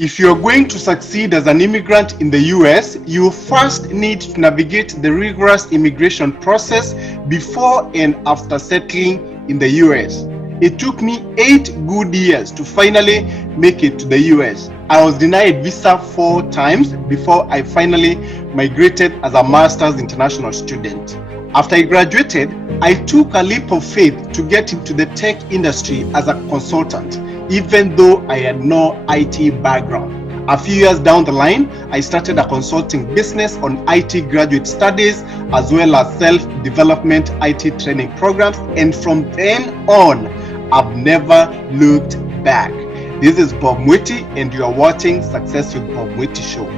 If you're going to succeed as an immigrant in the US, you first need to navigate the rigorous immigration process before and after settling in the US. It took me 8 good years to finally make it to the US. I was denied visa 4 times before I finally migrated as a master's international student. After I graduated, I took a leap of faith to get into the tech industry as a consultant, even though I had no IT background. A few years down the line, I started a consulting business on IT graduate studies as well as self-development IT training programs, and from then on, I've never looked back. This is Bob Mwiti, and you are watching Success with Bob Mwiti Show.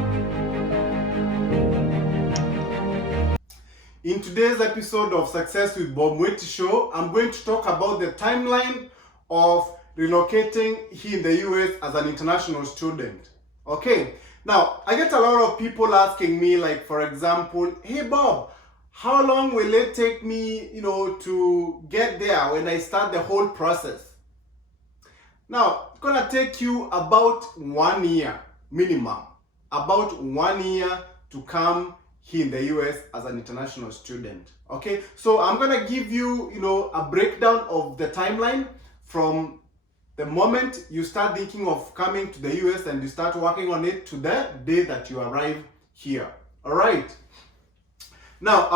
In today's episode of Success with Bob Mwiti Show, I'm going to talk about the timeline of relocating here in the US as an international student. Okay, now I get a lot of people asking me, like, for example, hey Bob, how long will it take me, to get there when I start the whole process? Now, it's gonna take you about 1 year minimum, about 1 year to come here in the US as an international student. Okay, so I'm gonna give you, a breakdown of the timeline from the moment you start thinking of coming to the US and you start working on it to the day that you arrive here. All right. Now,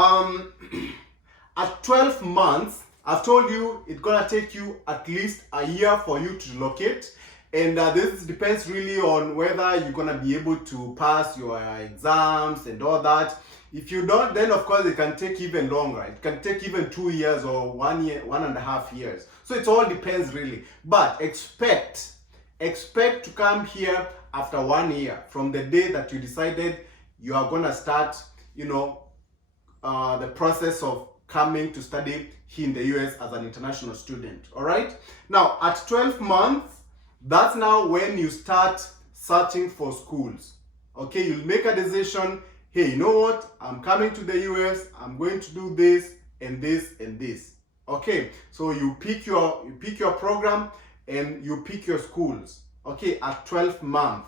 at 12 months, I've told you it's gonna take you at least a year for you to relocate. And this depends really on whether you're gonna be able to pass your exams and all that. If you don't, then of course it can take even longer. It can take even 2 years or 1 year, 1.5 years. So it all depends really. But expect to come here after 1 year from the day that you decided you are gonna start, the process of coming to study here in the US as an international student. All right. Now at 12 months, that's now when you start searching for schools. Okay, you'll make a decision. Hey, you know what? I'm coming to the US. I'm going to do this and this and this. Okay, so you pick your program and you pick your schools. Okay, at 12-month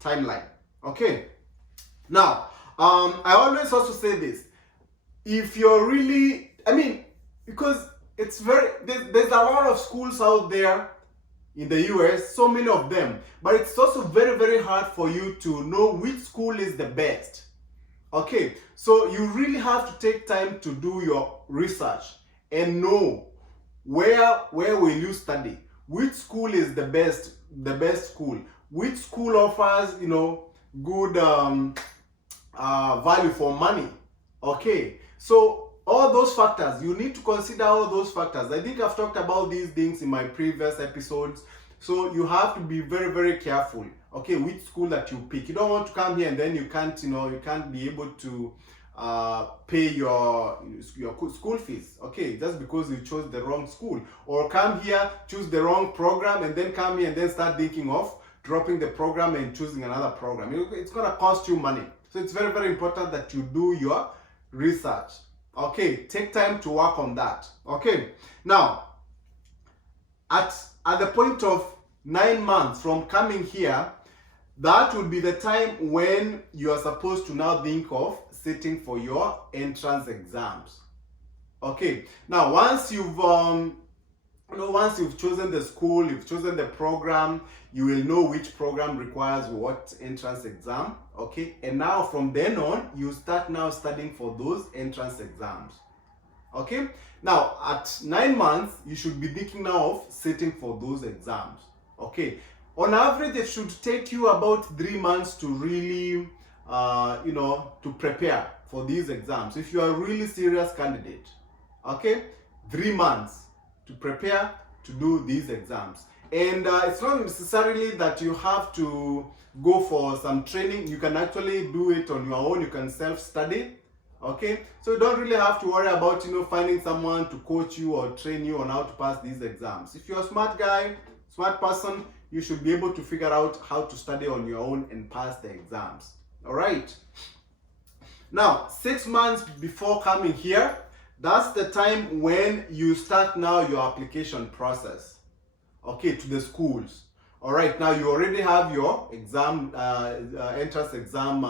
timeline. Okay. Now, I always also say this. If you're really, because it's there's a lot of schools out there in the US, so many of them, but it's also very, very hard for you to know which school is the best. Okay, so you really have to take time to do your research and know where will you study, which school is the best school, which school offers good value for money. Okay, so all those factors, you need to consider all those factors. I think I've talked about these things in my previous episodes. So you have to be very, very careful. Okay, which school that you pick. You don't want to come here and then you can't be able to pay your school fees. Okay, just because you chose the wrong school, or come here, choose the wrong program, and then come here and then start thinking of dropping the program and choosing another program. It's gonna cost you money. So it's very, very important that you do your research. Okay, take time to work on that. Okay, now at the point of 9 months from coming here, that would be the time when you are supposed to now think of sitting for your entrance exams. Okay, now once you've chosen the school, you've chosen the program, you will know which program requires what entrance exam. Okay, and now from then on, you start now studying for those entrance exams. Okay, now at 9 months, you should be thinking now of sitting for those exams. Okay, on average, it should take you about 3 months to really, to prepare for these exams. If you are a really serious candidate, okay, 3 months to prepare to do these exams. And it's not necessarily that you have to go for some training. You can actually do it on your own. You can self-study. Okay, so you don't really have to worry about finding someone to coach you or train you on how to pass these exams. If you're a smart guy, smart person, you should be able to figure out how to study on your own and pass the exams. All right. Now, 6 months before coming here, that's the time when you start now your application process. Okay, to the schools. All right, now you already have your exam, entrance exam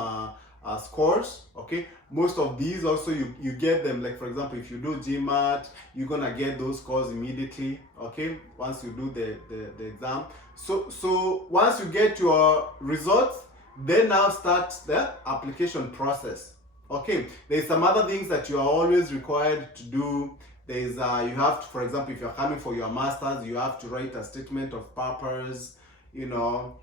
scores. Okay, most of these also you get them, like for example, if you do GMAT, you're gonna get those scores immediately. Okay, once you do the exam. So once you get your results, then now start the application process. Okay, there's some other things that you are always required to do. There's you have to, for example, if you're coming for your master's, you have to write a statement of purpose. You know,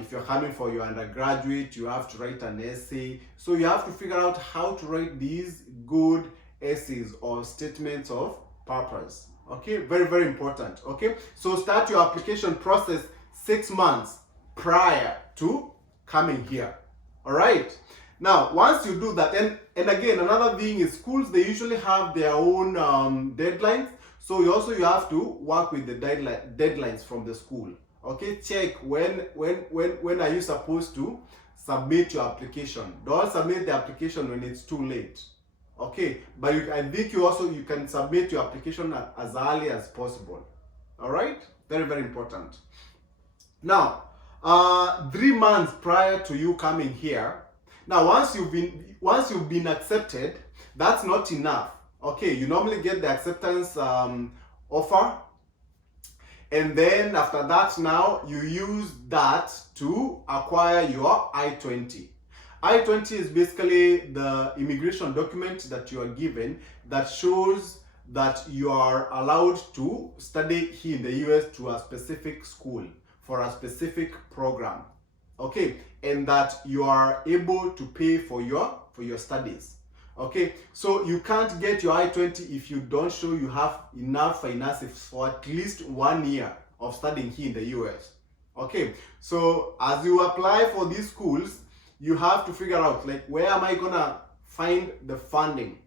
if you're coming for your undergraduate, you have to write an essay. So you have to figure out how to write these good essays or statements of purpose. Okay, very, very important. Okay, so start your application process 6 months prior to coming here. All right. Now, once you do that, and again, another thing is schools, they usually have their own deadlines. So you have to work with the deadlines from the school. Okay, check when are you supposed to submit your application. Don't submit the application when it's too late. Okay, but I think you can submit your application as early as possible. All right, very, very important. Now, 3 months prior to you coming here. Now, once you've been accepted, that's not enough. Okay, you normally get the acceptance offer. And then after that, now you use that to acquire your I-20. I-20 is basically the immigration document that you are given that shows that you are allowed to study here in the US to a specific school for a specific program. Okay, and that you are able to pay for your studies. Okay, so you can't get your I-20 if you don't show you have enough finances for at least 1 year of studying here in the US. Okay, so as you apply for these schools, you have to figure out, like, where am I gonna find the funding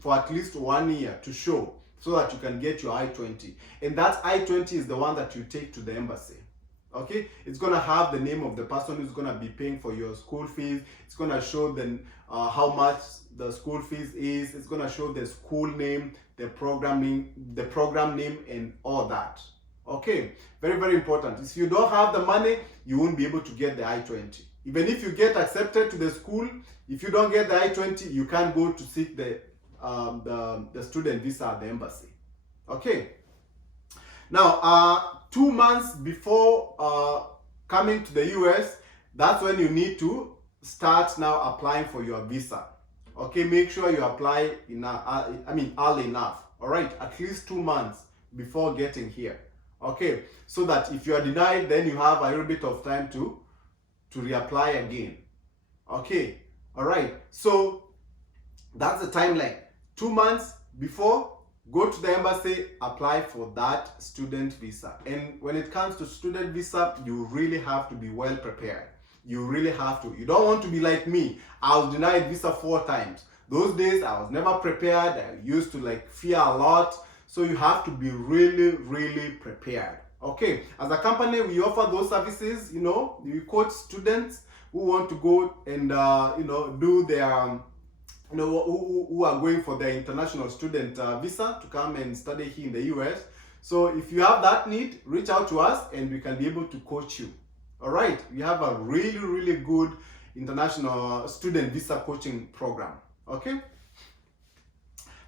for at least 1 year to show, so that you can get your I-20. And that I-20 is the one that you take to the embassy. Okay, it's gonna have the name of the person who's gonna be paying for your school fees. It's gonna show then how much the school fees is. It's gonna show the school name, the program name, and all that. Okay, very, very important. If you don't have the money, you won't be able to get the I-20. Even if you get accepted to the school, if you don't get the I-20, you can't go to seek the student visa at the embassy. Okay. Now, 2 months before coming to the US, that's when you need to start now applying for your visa. Okay, make sure you apply early enough. All right, at least 2 months before getting here. Okay, so that if you are denied, then you have a little bit of time to reapply again. Okay, all right. So that's the timeline. 2 months before, go to the embassy, apply for that student visa. And when it comes to student visa, you really have to be well prepared. You really have to. You don't want to be like me. I was denied visa 4 times. Those days I was never prepared. I used to fear a lot. So you have to be really, really prepared. Okay, as a company, we offer those services. We coach students who want to go and do their who are going for their international student visa to come and study here in the US. So if you have that need, reach out to us and we can be able to coach you. All right, we have a really, really good international student visa coaching program. Okay.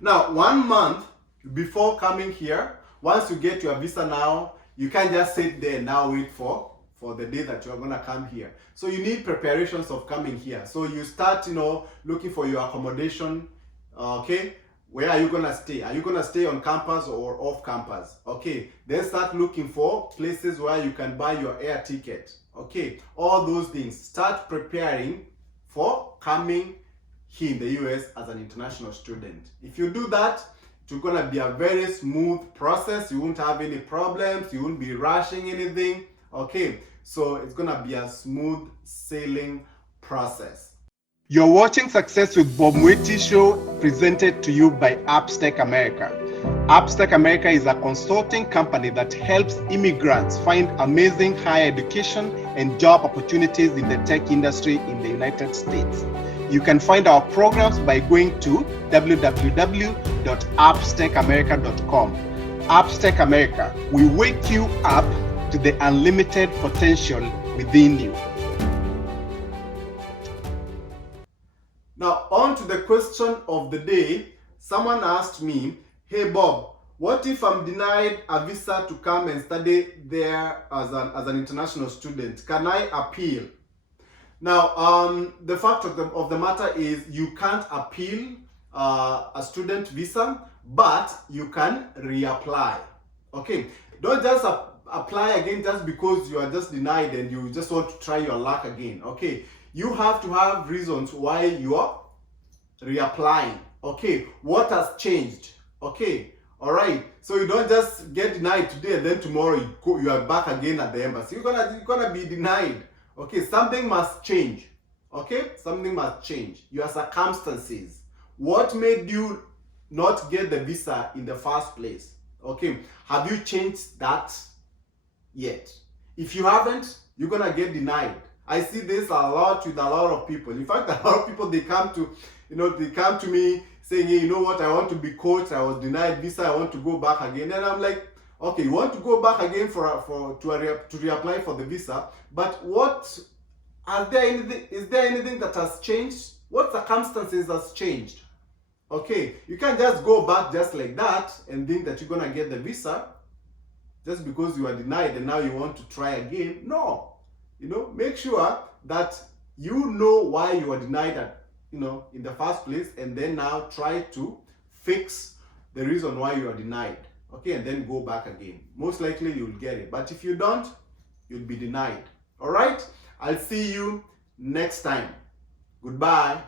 Now, 1 month before coming here, once you get your visa now, you can't just sit there and now wait for the day that you're gonna come here. So you need preparations of coming here. So you start, looking for your accommodation. Okay, where are you gonna stay? Are you gonna stay on campus or off campus? Okay, then start looking for places where you can buy your air ticket. Okay, all those things. Start preparing for coming here in the US as an international student. If you do that, it's gonna be a very smooth process. You won't have any problems. You won't be rushing anything. Okay, so it's gonna be a smooth sailing process. You're watching Success with Bob Mwiti show, presented to you by Appstech America. Appstech America is a consulting company that helps immigrants find amazing higher education and job opportunities in the tech industry in the United States. You can find our programs by going to www.appstechamerica.com. Appstech America, we wake you up to the unlimited potential within you. Now, on to the question of the day. Someone asked me, hey Bob, what if I'm denied a visa to come and study there as an international student? Can I appeal? Now, the fact of the matter is you can't appeal a student visa, but you can reapply. Okay, don't just apply again just because you are just denied and you just want to try your luck again. Okay, you have to have reasons why you are reapplying. Okay, what has changed? Okay, all right. So you don't just get denied today and then tomorrow you are back again at the embassy. You're gonna be denied. Okay, something must change. Okay, something must change. Your circumstances. What made you not get the visa in the first place? Okay, have you changed that yet? If you haven't, you're gonna get denied. I see this a lot with a lot of people. In fact, a lot of people, they come to me saying, hey, you know what, I want to be coached, I was denied visa, I want to go back again. And I'm like, okay, you want to go back again to reapply for the visa, but is there anything that has changed? What circumstances has changed? Okay, you can't just go back just like that and think that you're gonna get the visa just because you are denied and now you want to try again. No, make sure that you know why you are denied in the first place, and then now try to fix the reason why you are denied. Okay, and then go back again. Most likely you'll get it, but if you don't, you'll be denied. All right, I'll see you next time. Goodbye.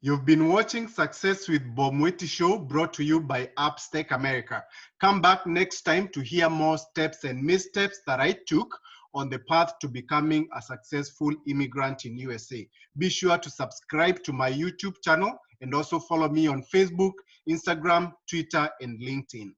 You've been watching Success with Bob Mwiti Show, brought to you by Upstake America. Come back next time to hear more steps and missteps that I took on the path to becoming a successful immigrant in USA. Be sure to subscribe to my YouTube channel and also follow me on Facebook, Instagram, Twitter, and LinkedIn.